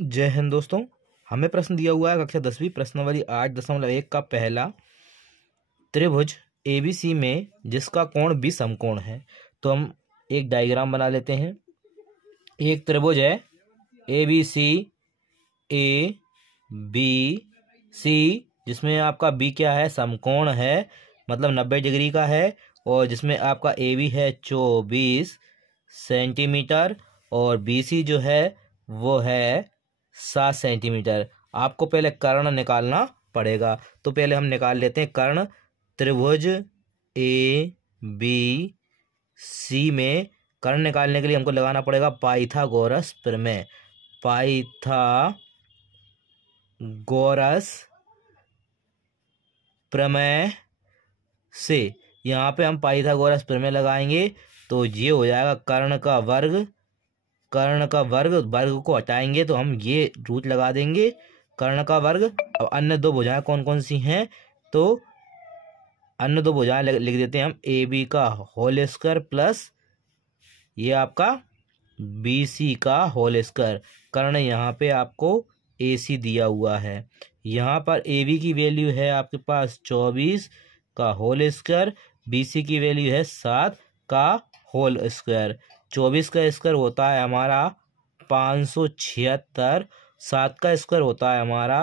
जय हिंद दोस्तों। हमें प्रश्न दिया हुआ है कक्षा 10वीं प्रश्नावली 8.1 का पहला, त्रिभुज एबीसी में जिसका कोण भी समकोण है। तो हम एक डायग्राम बना लेते हैं। एक त्रिभुज है एबीसी, ए बी सी, जिसमें आपका बी क्या है, समकोण है, मतलब 90 डिग्री का है, और जिसमें आपका ए बी है 24 सेंटीमीटर और बी सी जो है वो है 7 सेंटीमीटर। आपको पहले कर्ण निकालना पड़ेगा, तो पहले हम निकाल लेते हैं कर्ण। त्रिभुज ए बी सी में कर्ण निकालने के लिए हमको लगाना पड़ेगा पाइथागोरस प्रमेय। पाइथागोरस प्रमेय से यहाँ पे हम पाइथागोरस प्रमेय लगाएंगे तो ये हो जाएगा कर्ण का वर्ग। कर्ण का वर्ग, वर्ग को हटाएंगे तो हम ये रूट लगा देंगे, कर्ण का वर्ग। अब अन्य दो भुजाएं कौन कौन सी हैं, तो अन्य दो भुजाएं लिख देते हैं हम, ए बी का होल स्क्वायर प्लस ये आपका बी सी का होल स्क्वायर। कर्ण यहाँ पे आपको ए सी दिया हुआ है। यहाँ पर ए बी की वैल्यू है आपके पास 24 का होल स्क्वायर, बी सी की वैल्यू है 7 का होल स्क्वायर। 24 का स्क्वायर होता है हमारा 576, 7 का स्क्वायर होता है हमारा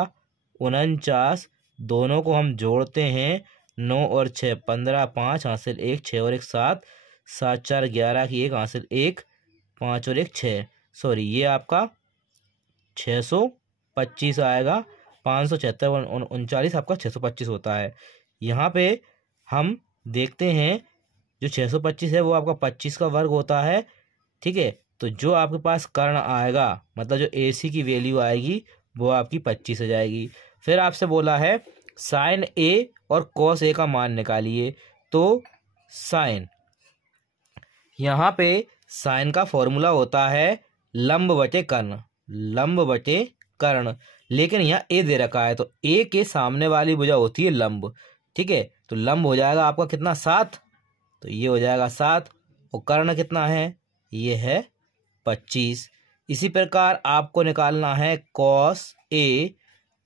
49। दोनों को हम जोड़ते हैं, 9 और 6 15, 5 हासिल 1, 6 और 1 7, 7 4 11 की 1 हासिल 1, 5 और 1 6, सॉरी ये आपका 625 आएगा। 576 और 39 आपका 625 होता है। यहाँ पे हम देखते हैं जो 625 है वो आपका 25 का वर्ग होता है, ठीक है। तो जो आपके पास कर्ण आएगा, मतलब जो ए सी की वैल्यू आएगी वो आपकी 25 हो जाएगी। फिर आपसे बोला है साइन ए और कॉस ए का मान निकालिए। तो साइन, यहाँ पे साइन का फॉर्मूला होता है लंब बटे कर्ण, लंब बटे कर्ण। लेकिन यहाँ ए दे रखा है तो ए के सामने वाली भुजा होती है लंब, ठीक है। तो लंब हो जाएगा आपका कितना, 7, तो ये हो जाएगा 7, और कर्ण कितना है, ये है 25। इसी प्रकार आपको निकालना है कॉस ए।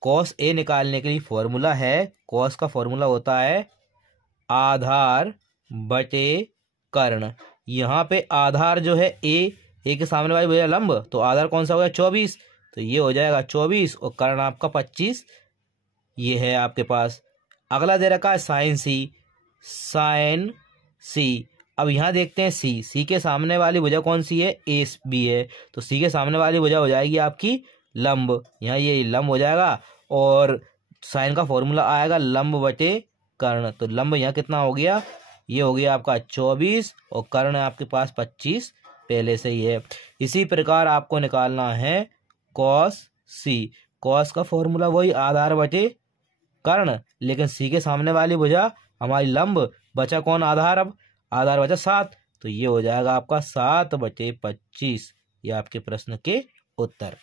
कॉस ए निकालने के लिए फॉर्मूला है, कॉस का फॉर्मूला होता है आधार बटे कर्ण। यहाँ पे आधार जो है ए के सामने वाली भुजा लंब, तो आधार कौन सा हो गया 24, तो ये हो जाएगा 24, और कर्ण आपका 25, ये है आपके पास। अगला दे रखा है साइन सी, साइन सी। अब यहाँ देखते हैं सी के सामने वाली भुजा कौन सी है, ए बी है, तो सी के सामने वाली भुजा हो जाएगी आपकी लंब, यहाँ ये लंब हो जाएगा। और साइन का फॉर्मूला आएगा लंब बटे कर्ण, तो लंब यहाँ कितना हो गया, ये हो गया आपका 24, और कर्ण आपके पास 25 पहले से ही है। इसी प्रकार आपको निकालना है कॉस सी। कॉस का फॉर्मूला वही आधार बटे कर्ण, लेकिन सी के सामने वाली भुजा हमारी लंब, बचा कौन आधार, अब आधार बचा 7, तो ये हो जाएगा आपका 7 बटे 25। ये आपके प्रश्न के उत्तर।